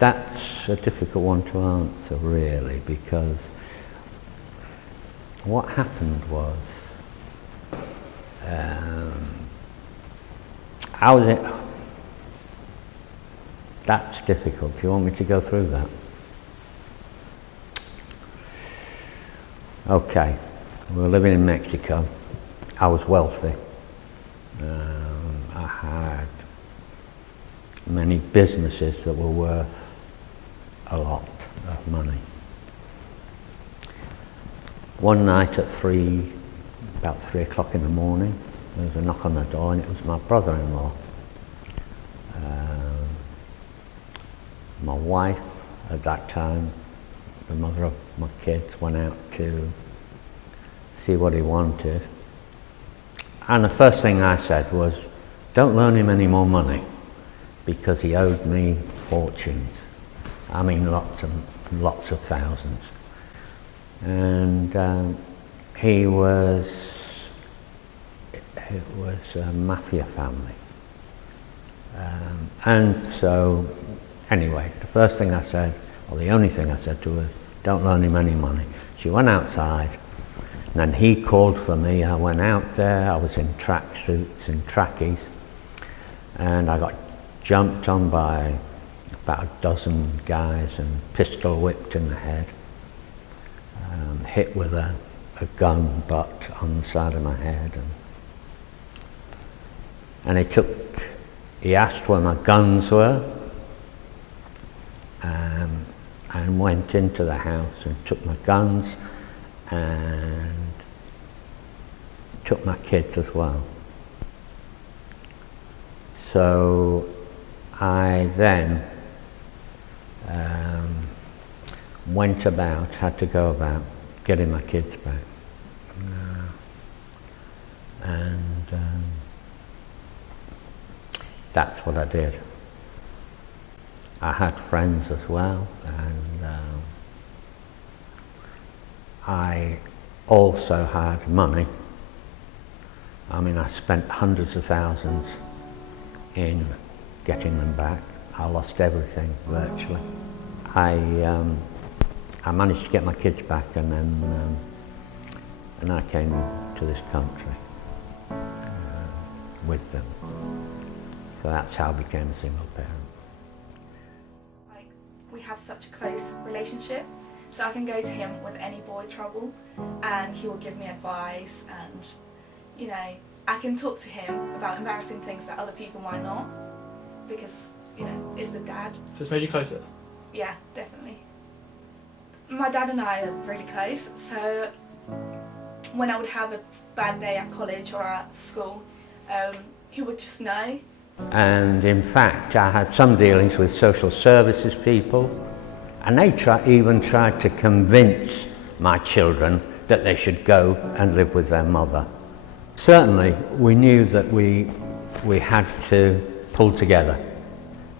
That's a difficult one to answer, really, because what happened was, that's difficult. Do you want me to go through that? Okay, we were living in Mexico. I was wealthy. I had many businesses that were worth a lot of money. One night at about 3 o'clock in the morning, there was a knock on the door, and it was my brother-in-law. My wife, at that time, the mother of my kids, went out to see what he wanted. And the first thing I said was, don't loan him any more money, because he owed me fortunes. I mean, lots of thousands. And it was a mafia family. And so, anyway, the first thing I said, or the only thing I said to her was, don't loan him any money. She went outside, and then he called for me. I went out there, I was in tracksuits and trackies, and I got jumped on by about a dozen guys and pistol whipped in the head, hit with a gun butt on the side of my head, and he asked where my guns were, and went into the house and took my guns and took my kids as well. So I then had to go about getting my kids back. And that's what I did. I had friends as well, and I also had money. I mean, I spent hundreds of thousands in getting them back. I lost everything, virtually. I managed to get my kids back, and then and I came to this country with them. So that's how I became a single parent. Like, we have such a close relationship, so I can go to him with any boy trouble, and he will give me advice, and you know, I can talk to him about embarrassing things that other people might not, because you know, it's the dad. So it's made you closer? Yeah, definitely. My dad and I are really close, so when I would have a bad day at college or at school, he would just know. And in fact, I had some dealings with social services people, and they even tried to convince my children that they should go and live with their mother. Certainly, we knew that we had to pull together.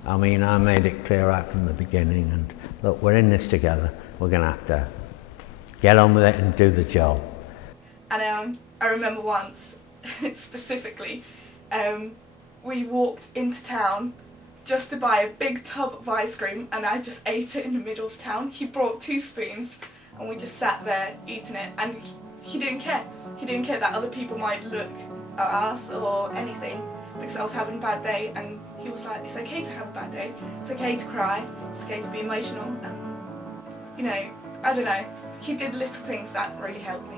I mean, I made it clear right from the beginning, and look, we're in this together. We're going to have to get on with it and do the job. And I remember once, specifically, we walked into town just to buy a big tub of ice cream, and I just ate it in the middle of town. He brought 2 spoons, and we just sat there eating it, and he didn't care. He didn't care that other people might look at us or anything, because I was having a bad day, and he was like, it's okay to have a bad day, it's okay to cry, it's okay to be emotional, and you know, I don't know, he did little things that really helped me.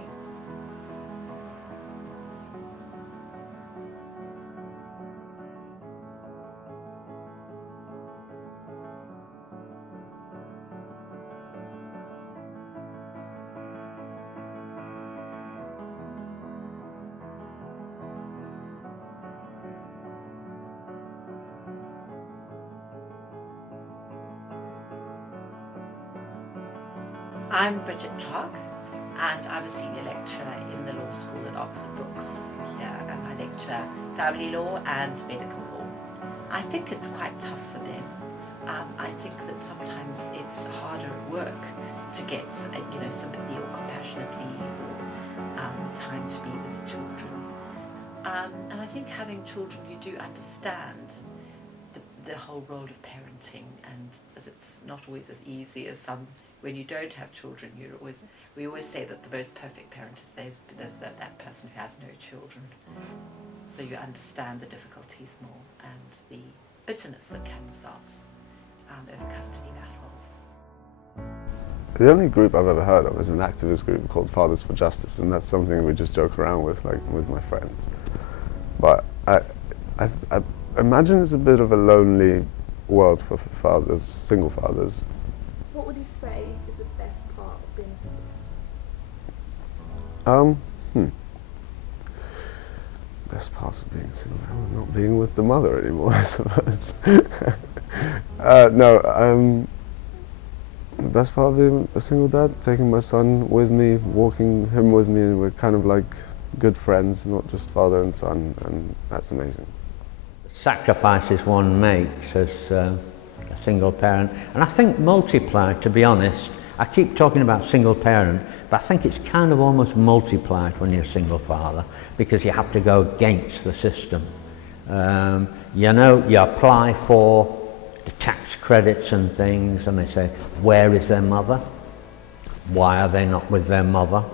I'm Bridget Clark, and I'm a senior lecturer in the law school at Oxford Brookes here, and I lecture family law and medical law. I think it's quite tough for them. I think that sometimes it's harder at work to get sympathy or compassionate leave or time to be with children. And I think having children, you do understand the whole role of parenting, and that it's not always as easy as some. When you don't have children, we always say that the most perfect parent is that person who has no children. So you understand the difficulties more and the bitterness that comes out over custody battles. The only group I've ever heard of is an activist group called Fathers for Justice, and that's something we just joke around with, like with my friends. But I imagine it's a bit of a lonely world for fathers, single fathers. What would you say is the best part of being single? Best part of being single, not being with the mother anymore, I suppose. The best part of being a single dad, taking my son with me, walking him with me, and we're kind of like good friends, not just father and son, and that's amazing. Sacrifices one makes as a single parent, and I think multiplied, to be honest. I keep talking about single parent, but I think it's kind of almost multiplied when you're a single father, because you have to go against the system. You know, you apply for the tax credits and things, and they say, where is their mother? Why are they not with their mother?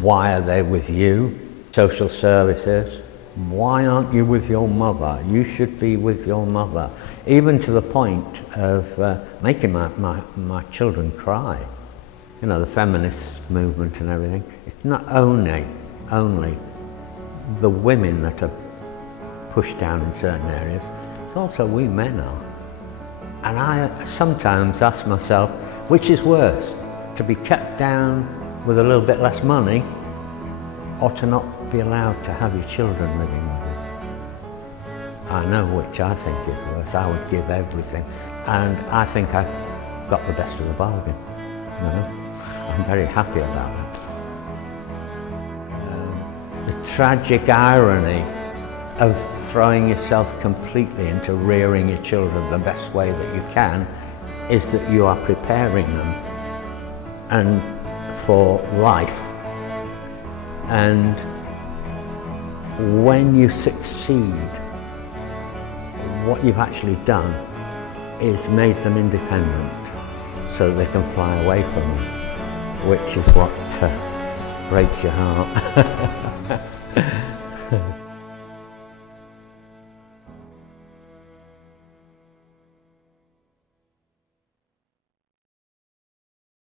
Why are they with you? Social services, why aren't you with your mother? You should be with your mother. Even to the point of making my children cry. You know, the feminist movement and everything. It's not only the women that are pushed down in certain areas, it's also we men are. And I sometimes ask myself, which is worse, to be kept down with a little bit less money, or to not be allowed to have your children living with you? I know which I think is worse. I would give everything, and I think I got the best of the bargain. You know? I'm very happy about that. The tragic irony of throwing yourself completely into rearing your children the best way that you can is that you are preparing them and for life. And when you succeed, what you've actually done is made them independent so that they can fly away from you, which is what breaks your heart.